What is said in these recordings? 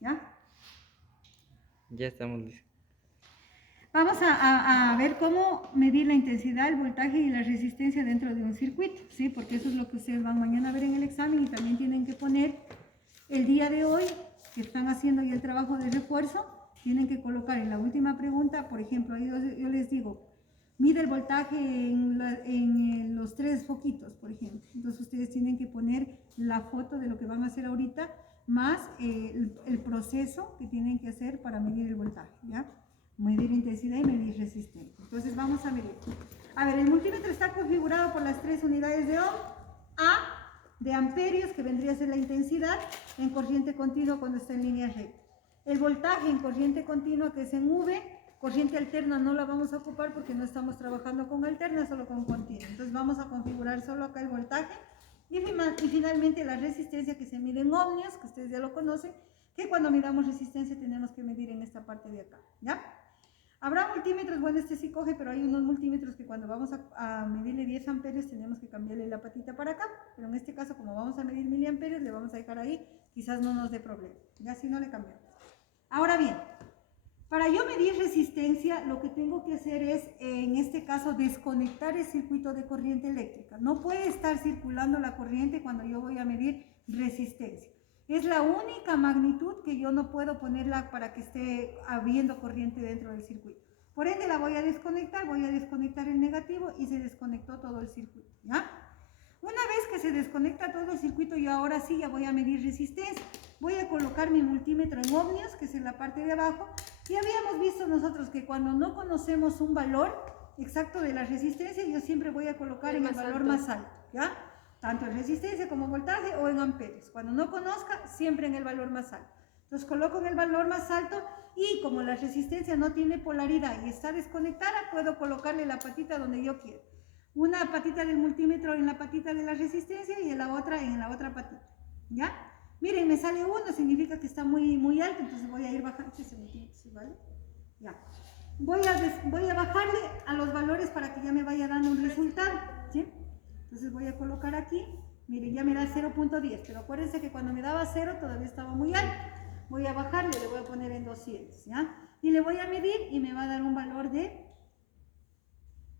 ¿Ya? Ya estamos listos. Vamos a ver cómo medir la intensidad, el voltaje y la resistencia dentro de un circuito, ¿sí? Porque eso es lo que ustedes van mañana a ver en el examen y también tienen que poner el día de hoy, que están haciendo ya el trabajo de refuerzo, tienen que colocar en la última pregunta, por ejemplo, ahí yo les digo, mide el voltaje en los 3 foquitos, por ejemplo. Entonces ustedes tienen que poner la foto de lo que van a hacer ahorita, más el proceso que tienen que hacer para medir el voltaje, ¿ya? Medir intensidad y medir resistencia. Entonces vamos a medir. A ver, el multímetro está configurado por las 3 unidades de ohm. A de amperios, que vendría a ser la intensidad, en corriente continua cuando está en línea recta. El voltaje en corriente continua, que es en V. Corriente alterna no la vamos a ocupar porque no estamos trabajando con alterna, solo con continua. Entonces vamos a configurar solo acá el voltaje. Y finalmente la resistencia, que se mide en ohmios, que ustedes ya lo conocen, que cuando midamos resistencia tenemos que medir en esta parte de acá, ¿ya? Habrá multímetros, bueno, este sí coge, pero hay unos multímetros que cuando vamos a medirle 10 amperios tenemos que cambiarle la patita para acá, pero en este caso, como vamos a medir miliamperios, le vamos a dejar ahí, quizás no nos dé problema, ya si no le cambiamos. Ahora bien, para yo medir resistencia, lo que tengo que hacer es, en este caso, desconectar el circuito de corriente eléctrica. No puede estar circulando la corriente cuando yo voy a medir resistencia. Es la única magnitud que yo no puedo ponerla para que esté habiendo corriente dentro del circuito. Por ende la voy a desconectar el negativo y se desconectó todo el circuito, ¿ya? Una vez que se desconecta todo el circuito, yo ahora sí ya voy a medir resistencia. Voy a colocar mi multímetro en ohmios, que es en la parte de abajo, y habíamos visto nosotros que cuando no conocemos un valor exacto de la resistencia, yo siempre voy a colocar en el valor más alto, ¿ya? Tanto en resistencia como voltaje o en amperios. Cuando no conozca, siempre en el valor más alto. Entonces coloco en el valor más alto y como la resistencia no tiene polaridad y está desconectada, puedo colocarle la patita donde yo quiero. Una patita del multímetro en la patita de la resistencia y en la otra patita, ¿ya? Miren, me sale 1, significa que está muy alto, entonces voy a ir bajando ese multímetro, ¿vale? Ya. Voy a bajarle a los valores para que ya me vaya dando un resultado, ¿sí? Entonces voy a colocar aquí, miren, ya me da 0.10, pero acuérdense que cuando me daba 0 todavía estaba muy alto. Voy a bajarle, le voy a poner en 200, ¿ya? Y le voy a medir y me va a dar un valor de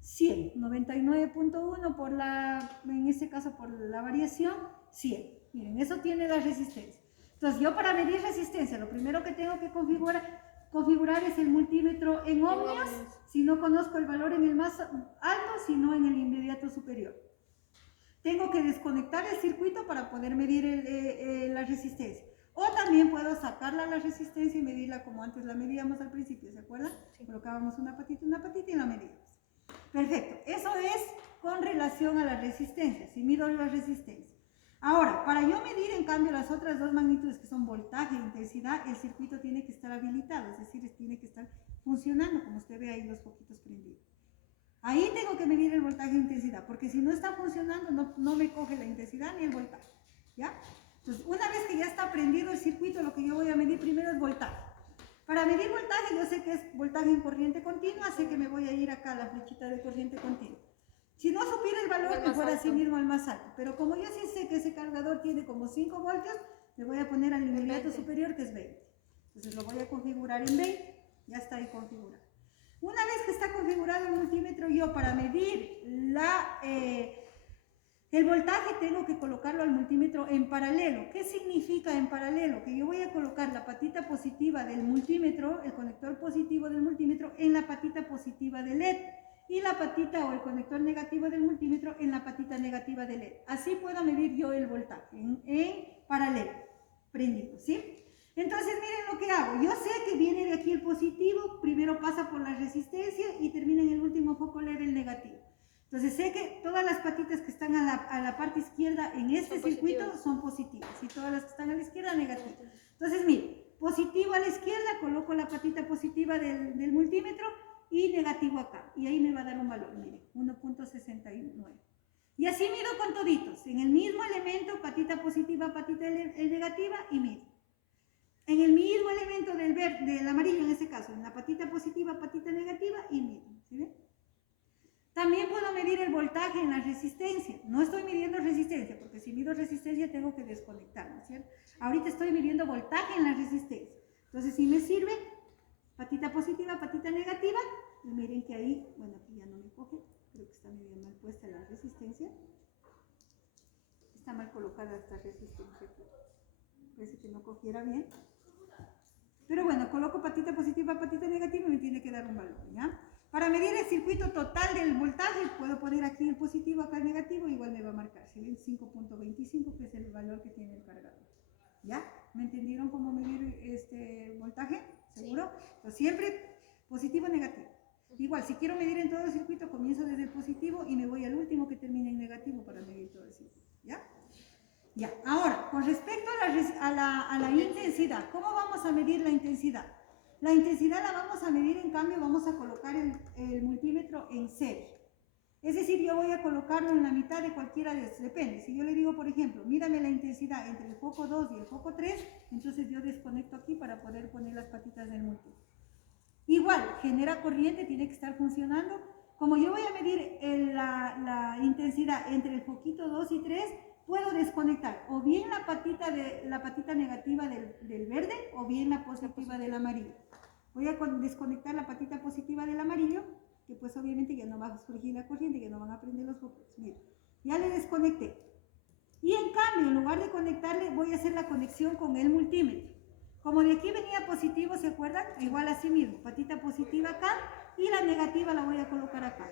100, 99.1 por en este caso por la variación, 100. Miren, eso tiene la resistencia. Entonces yo para medir resistencia, lo primero que tengo que configurar es el multímetro en ohmios, si no conozco el valor en el más alto, sino en el inmediato superior. Tengo que desconectar el circuito para poder medir la resistencia. O también puedo sacarla la resistencia y medirla como antes la medíamos al principio, ¿se acuerdan? Sí. Colocábamos una patita y la medíamos. Perfecto, eso es con relación a la resistencia, si mido la resistencia. Ahora, para yo medir en cambio las otras dos magnitudes que son voltaje e intensidad, el circuito tiene que estar habilitado, es decir, tiene que estar funcionando, como usted ve ahí los foquitos prendidos. Ahí tengo que medir el voltaje e intensidad, porque si no está funcionando no me coge la intensidad ni el voltaje, ¿ya? Entonces, una vez que ya está prendido el circuito, lo que yo voy a medir primero es voltaje. Para medir voltaje, yo sé que es voltaje en corriente continua, sé que me voy a ir acá a la flechita de corriente continua. Si no supiera el valor, mejor así mismo al más alto. Pero como yo sí sé que ese cargador tiene como 5 voltios, le voy a poner al inmediato superior, que es 20. Entonces lo voy a configurar en 20, ya está ahí configurado. Una vez que está configurado el multímetro, yo para medir el voltaje tengo que colocarlo al multímetro en paralelo. ¿Qué significa en paralelo? Que yo voy a colocar la patita positiva del multímetro, el conector positivo del multímetro, en la patita positiva del LED. Y la patita o el conector negativo del multímetro en la patita negativa del LED. Así puedo medir yo el voltaje en paralelo, prendido, ¿sí? Entonces miren lo que hago. Yo sé que viene de aquí el positivo, primero pasa por la resistencia y termina en el último foco LED el negativo. Entonces sé que todas las patitas que están a la parte izquierda en este circuito son positivas y todas las que están a la izquierda negativas. Entonces miren, positivo a la izquierda, coloco la patita positiva del multímetro y negativo acá. Y ahí me va a dar un valor, miren, 1.69. Y así mido con toditos. En el mismo elemento, patita positiva, patita negativa y mido. En el mismo elemento del amarillo en este caso, en la patita positiva, patita negativa y mido. ¿Sí ven? También puedo medir el voltaje en la resistencia. No estoy midiendo resistencia, porque si mido resistencia tengo que desconectar, ¿no es cierto? Ahorita estoy midiendo voltaje en la resistencia. Entonces, si me sirve, patita positiva, patita negativa, y miren que ahí, bueno, aquí ya no me coge, creo que está medio mal puesta la resistencia. Está mal colocada esta resistencia. Parece que no cogiera bien. Pero bueno, coloco patita positiva, patita negativa y me tiene que dar un valor, ¿ya? Para medir el circuito total del voltaje, puedo poner aquí el positivo, acá el negativo, igual me va a marcar, ¿sí ven? 5.25, que es el valor que tiene el cargador. ¿Ya? ¿Me entendieron cómo medir este voltaje? ¿Seguro? Sí. Pues siempre positivo, negativo. Igual, si quiero medir en todo el circuito, comienzo desde el positivo y me voy al último que termine en negativo para medir todo el circuito. ¿Ya? Ya. Ahora, con respecto a la intensidad, ¿cómo vamos a medir la intensidad? La intensidad la vamos a medir, en cambio, vamos a colocar el multímetro en cero. Es decir, yo voy a colocarlo en la mitad de cualquiera de estos, depende. Si yo le digo, por ejemplo, mírame la intensidad entre el foco 2 y el foco 3, entonces yo desconecto aquí para poder poner las patitas del multímetro. Igual, genera corriente, tiene que estar funcionando. Como yo voy a medir la intensidad entre el foquito 2 y 3, puedo desconectar o bien la patita negativa del verde o bien la positiva del amarillo. Voy a desconectar la patita positiva del amarillo, que pues obviamente ya no va a surgir la corriente, ya no van a prender los focos. Mira, ya le desconecté. Y en cambio, en lugar de conectarle, voy a hacer la conexión con el multímetro. Como de aquí venía positivo, ¿se acuerdan? Igual así mismo, patita positiva acá y la negativa la voy a colocar acá.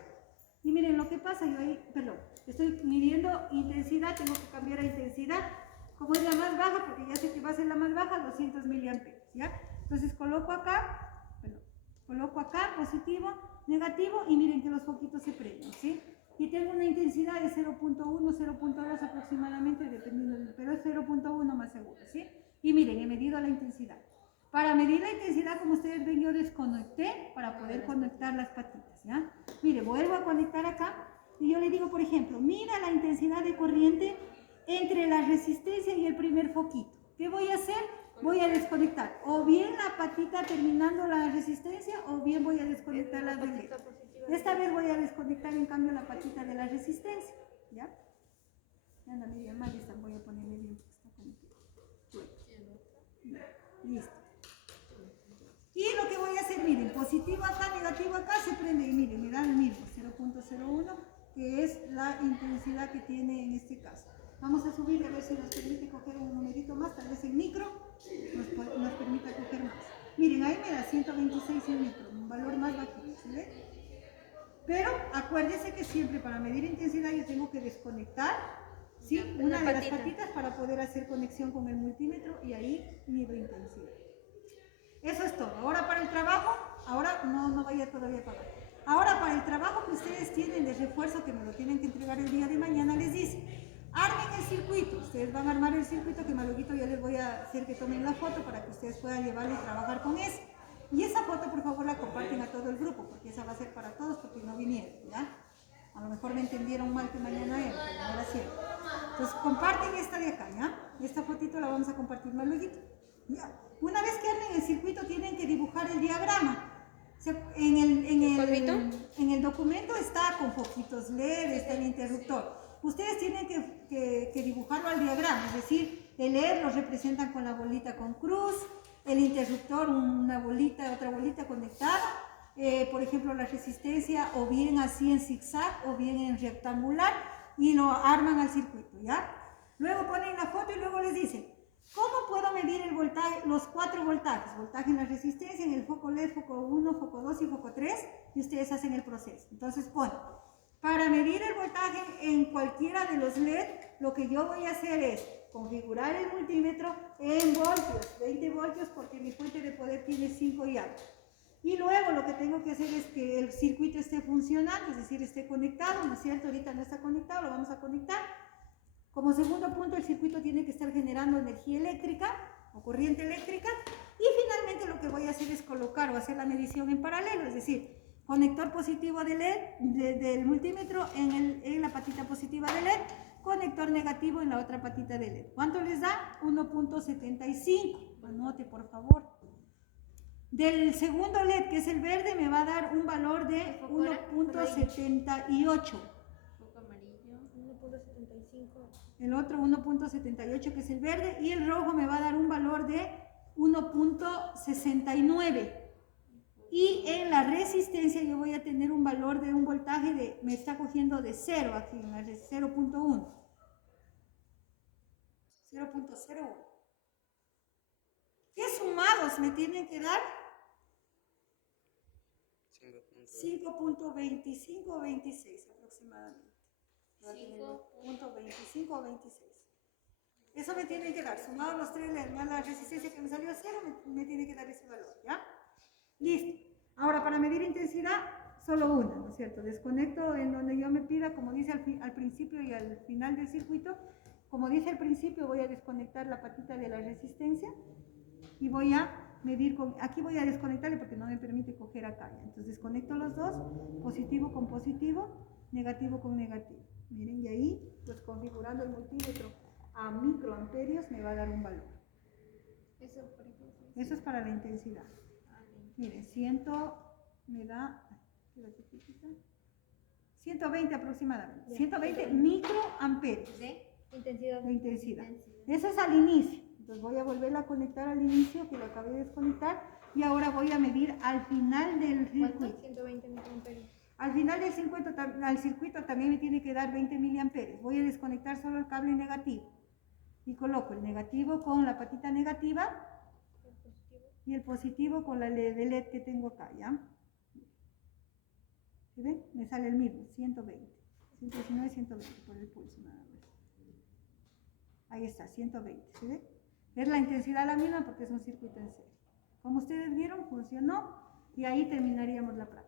Y miren lo que pasa, yo ahí, perdón, estoy midiendo intensidad, tengo que cambiar a intensidad. Como es la más baja, porque ya sé que va a ser la más baja, 200 miliamperes, ¿ya? Entonces coloco acá, positivo, negativo, y miren que los foquitos se prenden, ¿sí? Y tengo una intensidad de 0.1, 0.2 aproximadamente, dependiendo, pero es 0.1 más seguro, ¿sí? Y miren, he medido la intensidad. Para medir la intensidad, como ustedes ven, yo desconecté para poder conectar las patitas, ¿ya? Mire, vuelvo a conectar acá y yo le digo, por ejemplo, mira la intensidad de corriente entre la resistencia y el primer foquito. ¿Qué voy a hacer? Voy a desconectar o bien la patita terminando la resistencia o bien voy a desconectar la del LED. Esta vez voy a desconectar en cambio la patita de la resistencia, ¿ya? Ya anda medio mal, esta voy a ponerle bien porque está como que... Listo. Y lo que voy a hacer, miren, positivo acá, negativo acá, se prende y miren, me da el mismo, 0.01, que es la intensidad que tiene en este caso. Vamos a subir a ver si nos permite coger un numerito más, tal vez el micro nos permita coger más. Miren, ahí me da 126 el micro, un valor más bajito, ¿sí ve? Pero acuérdense que siempre para medir intensidad yo tengo que desconectar, ¿sí? Una de las patitas para poder hacer conexión con el multímetro y ahí mido intensidad. Eso es todo. Ahora para el trabajo, ahora no vaya todavía a pagar. Ahora para el trabajo que ustedes tienen de refuerzo, que me lo tienen que entregar el día de mañana, les dice, armen el circuito. Ustedes van a armar el circuito, que maluquito yo les voy a hacer que tomen la foto para que ustedes puedan llevarlo y trabajar con eso. Y esa foto, por favor, la comparten a todo el grupo, porque esa va a ser para todos, porque no vinieron, ¿ya? A lo mejor me entendieron mal que mañana era, pero no era cierto. Entonces, comparten esta de acá, ¿ya? Esta fotito la vamos a compartir más luego, ¿ya? Una vez que armen el circuito, tienen que dibujar el diagrama. En el documento está con foquitos LED, está el interruptor. Ustedes tienen que dibujarlo al diagrama, es decir, el LED lo representan con la bolita con cruz, el interruptor una bolita, otra bolita conectada, por ejemplo la resistencia o bien así en zigzag o bien en rectangular y lo arman al circuito, ¿ya? Luego ponen la foto y luego les dicen, ¿cómo puedo medir el voltaje, los 4 voltajes? Voltaje en la resistencia, en el foco LED, foco 1, foco 2 y foco 3, y ustedes hacen el proceso. Entonces ponen, para medir el voltaje en cualquiera de los LED, lo que yo voy a hacer es configurar el multímetro en voltios, 20 voltios porque mi fuente de poder tiene 5 y algo. Y luego lo que tengo que hacer es que el circuito esté funcionando, es decir, esté conectado, ¿no es cierto? Ahorita no está conectado, lo vamos a conectar. Como segundo punto, el circuito tiene que estar generando energía eléctrica o corriente eléctrica. Y finalmente lo que voy a hacer es colocar o hacer la medición en paralelo, es decir, conector positivo de LED, del multímetro en la patita positiva de LED, conector negativo en la otra patita de LED. ¿Cuánto les da? 1.75. Anote, por favor. Del segundo LED, que es el verde, me va a dar un valor de 1.78. Foco amarillo. 1.75. El otro 1.78, que es el verde, y el rojo me va a dar un valor de 1.69. Y en la resistencia yo voy a tener un valor de un voltaje de, me está cogiendo de 0 aquí, en la 0.1. 0.01. ¿Qué sumados me tienen que dar? 5.25 o 26 aproximadamente. 5.25 o 26. Eso me tiene que dar, sumados los tres, más la resistencia que me salió a 0, me tiene que dar ese valor, ¿ya? Listo. Ahora, para medir intensidad, solo una, ¿no es cierto? Desconecto en donde yo me pida, como dice al principio y al final del circuito. Como dice al principio, voy a desconectar la patita de la resistencia y voy a medir aquí voy a desconectarle porque no me permite coger acá, ¿ya? Entonces desconecto los dos, positivo con positivo, negativo con negativo. Miren, y ahí, pues configurando el multímetro a microamperios, me va a dar un valor. Eso, por ejemplo. Eso es para la intensidad. Miren, 100 me da, 120 aproximadamente, 120 microamperios De intensidad. de intensidad. Eso es al inicio. Entonces voy a volverla a conectar al inicio, que lo acabé de desconectar, y ahora voy a medir al final del ¿Cuánto? circuito. 120 microamperios. Al final del circuito también me tiene que dar 20 miliamperes. Voy a desconectar solo el cable negativo y coloco el negativo con la patita negativa y el positivo con la de LED que tengo acá, ¿ya? ¿Sí ven? Me sale el mismo, 120. 119, 120 por el pulso nada más. Ahí está, 120, ¿sí ven? Es la intensidad la misma porque es un circuito en serie. Como ustedes vieron, funcionó y ahí terminaríamos la práctica.